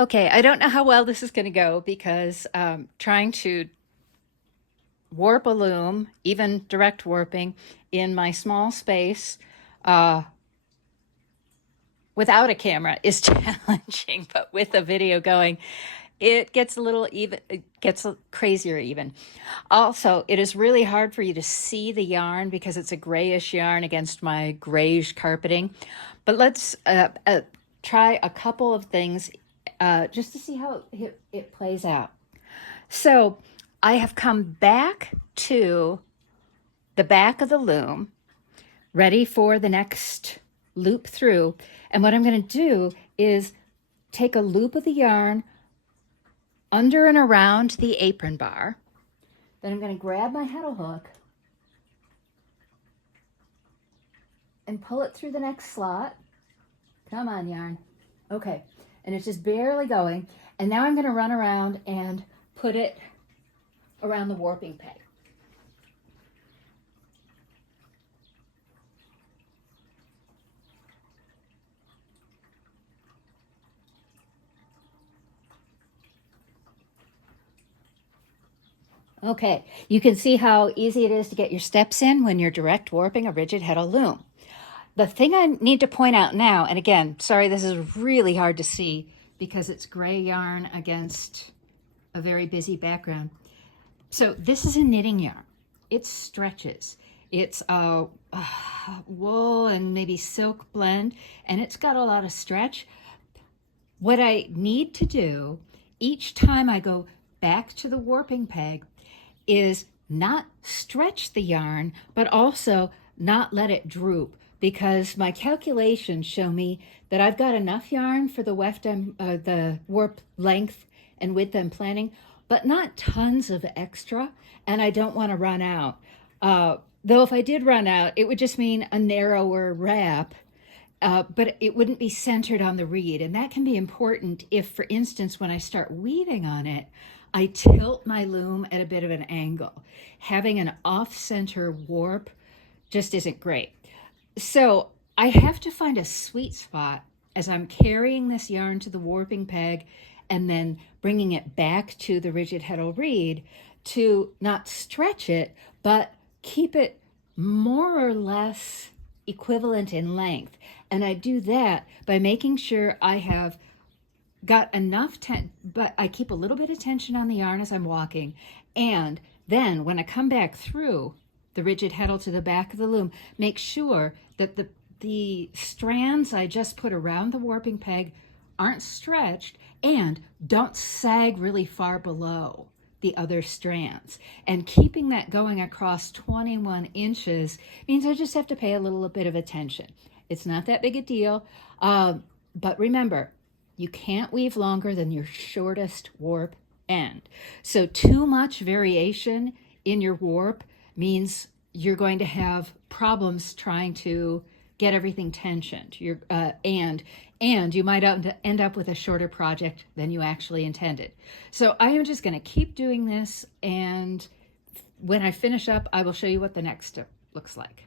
Okay, I don't know how well this is going to go because trying to warp a loom, even direct warping, in my small space uh, without a camera is challenging, but with a video going, it gets a little even, it gets crazier even. Also, it is really hard for you to see the yarn because it's a grayish yarn against my grayish carpeting. But let's try a couple of things just to see how it plays out. So I have come back to the back of the loom, ready for the next loop through. And what I'm going to do is take a loop of the yarn under and around the apron bar. Then I'm going to grab my heddle hook and pull it through the next slot. Come on, yarn. Okay, and it's just barely going. And now I'm going to run around and put it around the warping peg. Okay, you can see how easy it is to get your steps in when you're direct warping a rigid heddle loom. The thing I need to point out now, and again, sorry, this is really hard to see because it's gray yarn against a very busy background. So this is a knitting yarn. It stretches. It's a wool and maybe silk blend, and it's got a lot of stretch. What I need to do each time I go back to the warping peg is not stretch the yarn, but also not let it droop, because my calculations show me that I've got enough yarn for the the warp length and width I'm planning, but not tons of extra, and I don't want to run out. Though if I did run out, it would just mean a narrower wrap, but it wouldn't be centered on the reed, and that can be important if, for instance, when I start weaving on it, I tilt my loom at a bit of an angle. Having an off-center warp just isn't great. So I have to find a sweet spot as I'm carrying this yarn to the warping peg and then bringing it back to the rigid heddle reed to not stretch it, but keep it more or less equivalent in length. And I do that by making sure I have got enough but I keep a little bit of tension on the yarn as I'm walking. And then when I come back through the rigid heddle to the back of the loom, make sure that the strands I just put around the warping peg aren't stretched and don't sag really far below the other strands. And keeping that going across 21 inches means I just have to pay a little bit of attention. It's not that big a deal, but remember, you can't weave longer than your shortest warp end. So too much variation in your warp means you're going to have problems trying to get everything tensioned. And you might end up with a shorter project than you actually intended. So I am just going to keep doing this, and when I finish up, I will show you what the next step looks like.